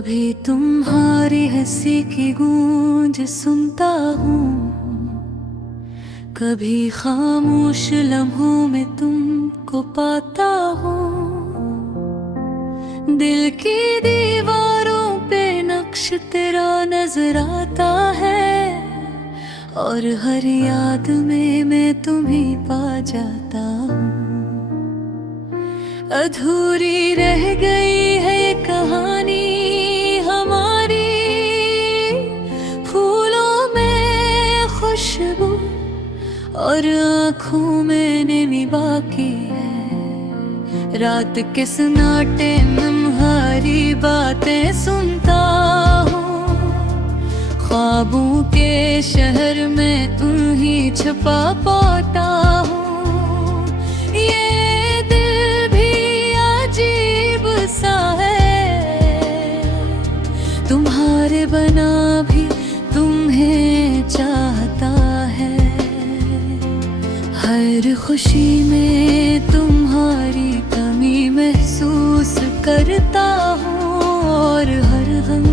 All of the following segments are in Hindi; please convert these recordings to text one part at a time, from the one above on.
कभी तुम्हारी हंसी की गूंज सुनता हूँ, कभी खामोश लम्हों में तुमको पाता हूँ। दिल की दीवारों पे नक्श तेरा नजर आता है, और हर याद में मैं तुम्हें पा जाता हूँ। अधूरी रह गई है ये कहानी हमारी, फूलों में खुशबू और आँखों में नमी बाकी है। रात के सन्नाटे में तुम्हारी बातें सुनता हूँ, ख्वाबों के शहर में तुम ही छुपा पाता हूँ। ये दिल भी अजीब सा है, तुम्हारे बना भी तुम्हें चाहता है। हर खुशी में तुम्हारी कमी महसूस करता हूँ, और हर गम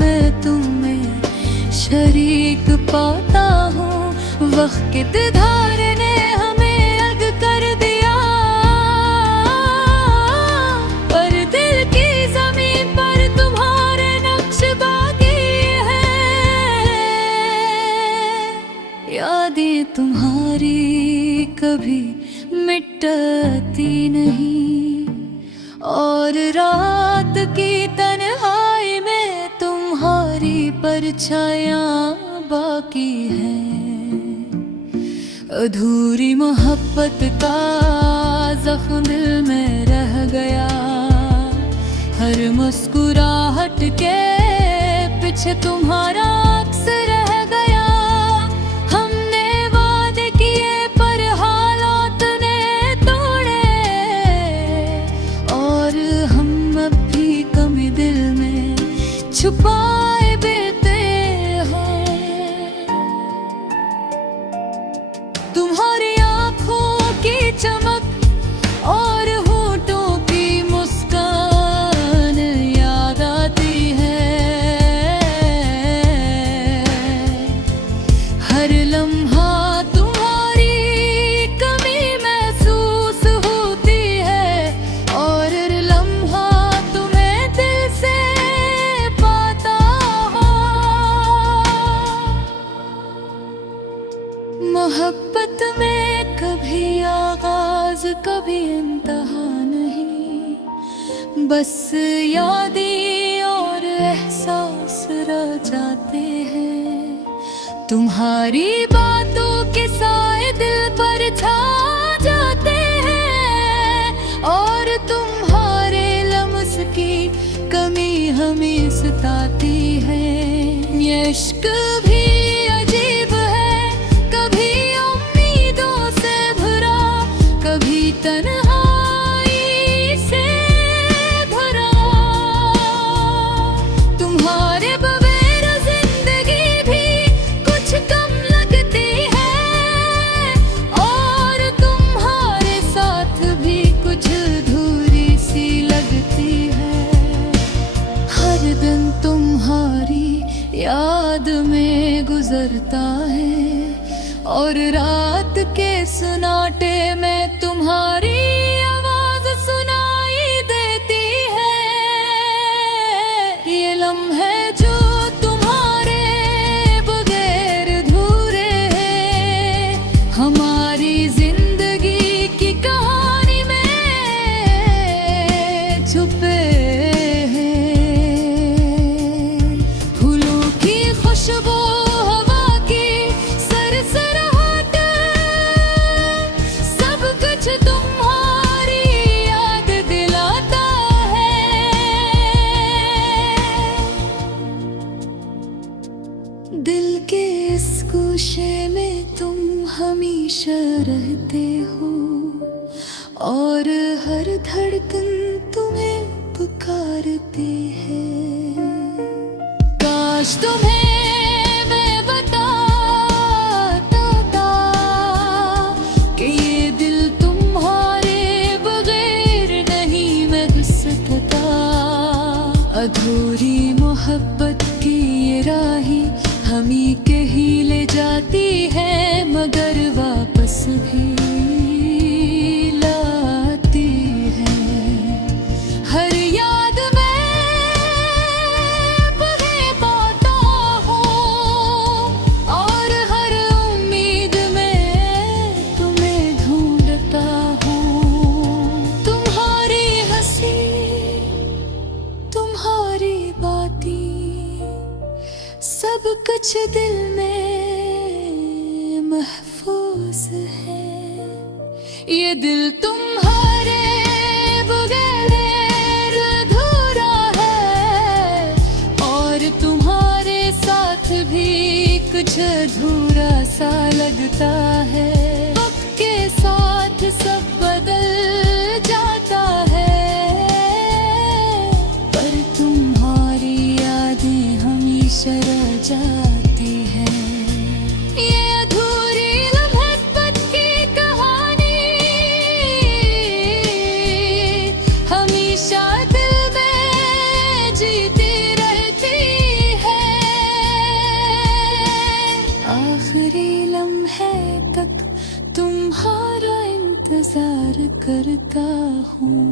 में तुम्हें शरीक पाता हूँ। वक्त के धार ने हमें अलग कर दिया, पर दिल की जमीन पर तुम्हारे नक्श बाकी है। यादें तुम्हारी कभी मिटती नहीं, और रात की तन्हाई में तुम्हारी परछायाँ बाकी है। अधूरी मोहब्बत का जख्म दिल में रह गया, हर मुस्कुराहट के पीछे तुम्हारा अक्स रह गया। हमने वादे किए पर हालात ने तोड़े, और हम अब भी कमी दिल में छुपाए बेते हैं। तुम्हारी आँखों की चमक और होठों की मुस्कान याद आती है। हर लम्हा तुम्हारी कमी महसूस होती है, और हर लम्हा तुम्हें दिल से पाता हूँ। मोहब्बत में कभी आगाज कभी इंतहा नहीं, बस यादें और एहसास रह जाते हैं। तुम्हारी बातों के साए दिल पर छा जाते हैं, और तुम्हारे लम्स की कमी हमें सताती है। ये इश्क भी अजीब है, कभी उम्मीदों से भरा, कभी तन्हाई से भरा। तुम्हारे बगैर जिंदगी भी कुछ कम लगती है, और तुम्हारे साथ भी कुछ अधूरी सी लगती है। हर दिन तुम्हारी याद में गुजरता है, और रात के सन्नाटे में तुम्हारी आवाज सुनाई देती है। ये लम्हे जो तुम्हारे बगैर अधूरे हैं, हमारी जिंदगी की कहानी में छुपे हैं। फूलों की खुशबू, हवा की सरसराहट, सब कुछ तुम्हारी याद दिलाता है। दिल के इस गोशे में तुम हमेशा रहते हो, और हर धड़कन तुम्हें पुकारती है। काश तुम्हें मैं बताता कि ये दिल तुम्हारे बगैर नहीं मैं सकता। अधूरी मोहब्बत की ये राही हमी के ही ले जाती है, मगर वापस भी लाती है। हर याद में बहे पाता हूँ और हर उम्मीद में तुम्हें ढूंढता हूँ। तुम्हारी हंसी, तुम्हारी बातें, सब कुछ दिल में महफूज है। ये दिल तुम्हारे बगैर अधूरा है, और तुम्हारे साथ भी कुछ अधूरा सा लगता है। वक्त के साथ सब बदल जाता है, पर तुम्हारी यादें हमेशा रह जाती है। ये अधूरी लम्हत की कहानी हमेशा दिल में जीती रहती है। आखिरी लम्हे तक तुम्हारा इंतजार करता हूँ।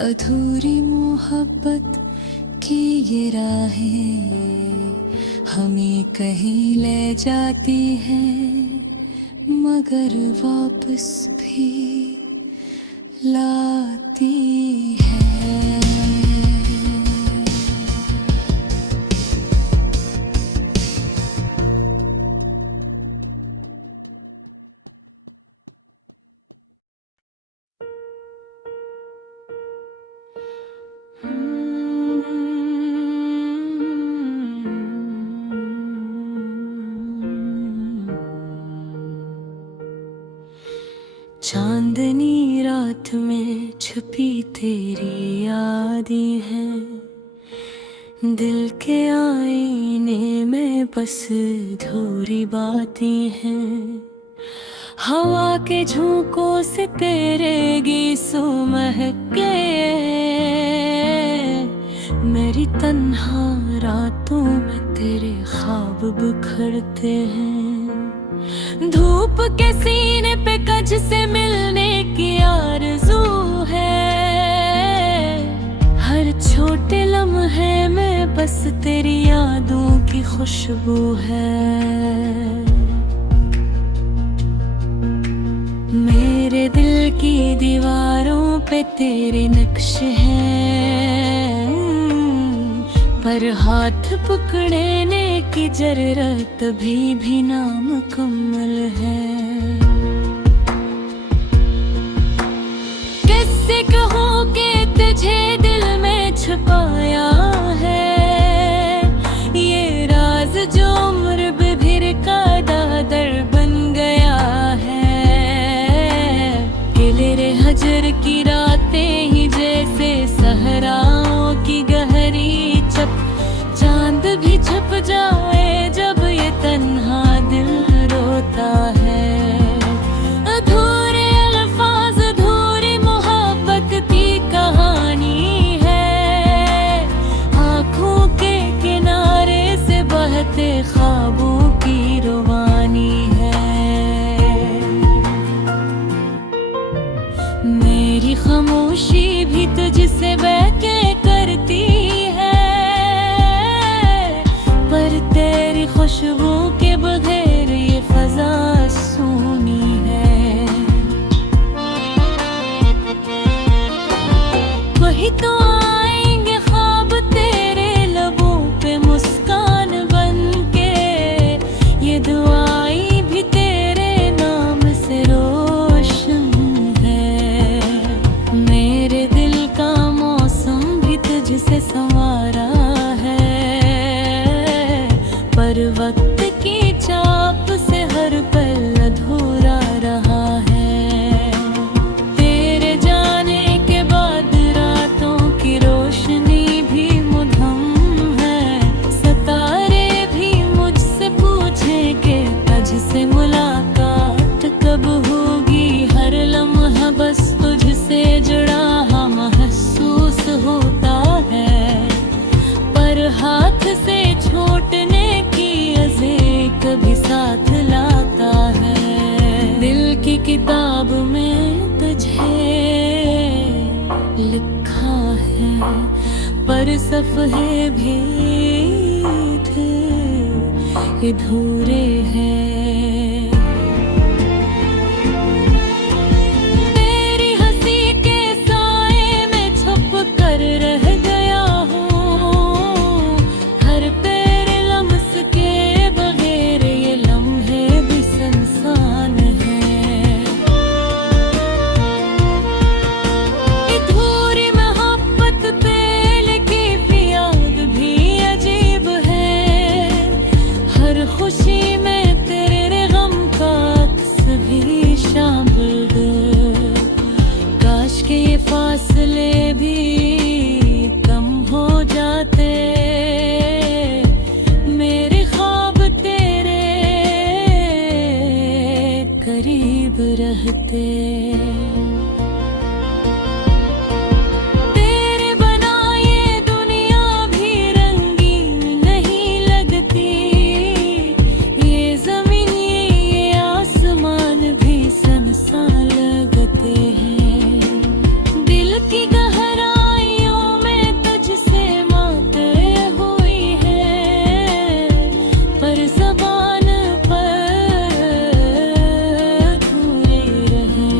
अधूरी मोहब्बत की ये राहें हमें कहीं ले जाती हैं, मगर वापस भी लाती है। चांदनी रात में छुपी तेरी यादें हैं, दिल के आईने में बस अधूरी बातें हैं। हवा के झोंकों से तेरे गीसों महके, मेरी तन्हा रातों में तेरे ख्वाब बिखरते हैं। धूप के सीने पे कज से मिलने की आरज़ू है, हर छोटे लम्हे में बस तेरी यादों की खुशबू है। मेरे दिल की दीवारों पे तेरे नक्श हैं, पर हाथ पकड़ने की जरूरत भी नामुकम्मल है। किससे कहूँ कि तुझे दिल में छुपाया है, ये राज जो उम्र बिभिर का दादर बन गया है। गिले हजर की रातें ही जैसे सहराओं की गहरी चप, चांद भी छप जाए जब ये तन्हा दिल रोता है। अधूरे अल्फाज अधूरी मोहब्बत की कहानी है, आँखों के किनारे से बहते ख्वाबों की रुबानी है। मेरी खामोशी भी तुझसे बहके करती है, पर तेरी खुशबू के बगैर ये फज़ा हाथ से छूटने की अज़े कभी साथ लाता है। दिल की किताब में तुझे लिखा है, पर सफ़हे भी थे अधूरे हैं। तेरी हंसी के साए में छुप कर रह गया हूँ, हर पैर लम्स के बगैर ये लम्हे भी सुनसान है। अधूरी मोहब्बत पे लिखी याद भी अजीब है, हर खुशी में तेरे गम का अक्स भी शामिल है। काश के ये फासले भी कम हो जाते, मेरे ख्वाब तेरे करीब रहते। तेरे बना ये दुनिया भी रंगीन नहीं लगती, ये ज़मीन ये आसमान भी सनसान लगते हैं। दिल की गहराइयों में तुझसे बातें हुई है, पर ज़बान पर अधूरे रहे।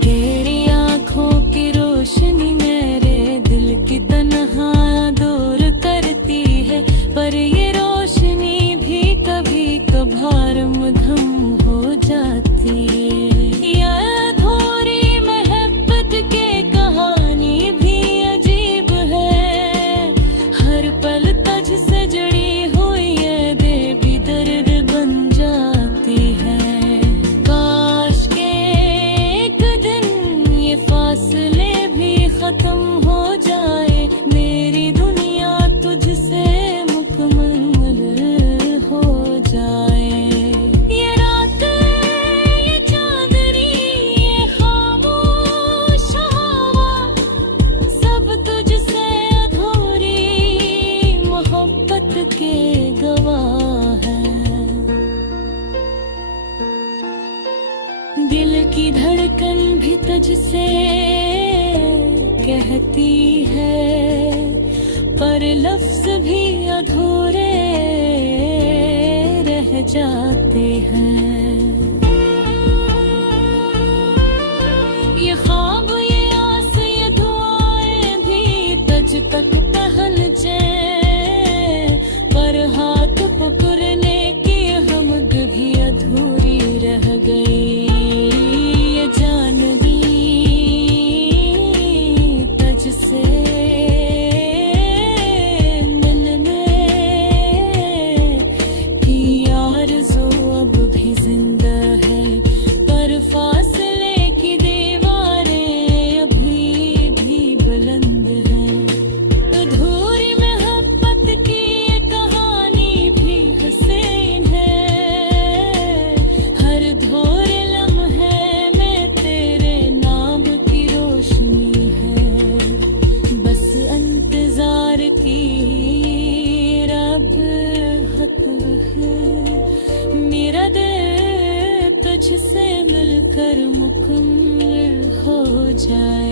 तेरी आँखों की रोशनी मेरे दिल की तन्हा दूर करती है, पर ये रोशनी भी कभी कभार मधुम हो जाती है। या अधूरी मोहब्बत के कहानी भी अजीब है, हर पल तुझसे जुड़ी हुई ये बेबी दर्द बन जाती है। काश के एक दिन ये फासले भी खत्म हो जाए, मेरी दुनिया तुझसे मुकम्मल हो जाए। ये रात ये चांदनी ये खामोश हवा, सब तुझसे अधूरी मोहब्बत के गवाह हैं। दिल की धड़कन भी तुझसे कहती है, पर लफ्ज़ भी अधूरे रह जाते हैं। ये ख्वाब ये आस ये दुआएं भी तुझ तक पहुँचे, पर हाथ पकड़ने की हमद भी अधूरी रह गई। ये जान ली तुझसे मिलने की आरज़ू अब भी जिंदा है, पर फासले की दीवारें अभी भी बुलंद हैं। अधूरी मोहब्बत की ये कहानी भी हसीन है, हर धोरे लम्हे में तेरे नाम की रोशनी है। बस इंतजार की रब हक है, मेरा दिल तुझसे मिलकर मुकम्मल हो जाए।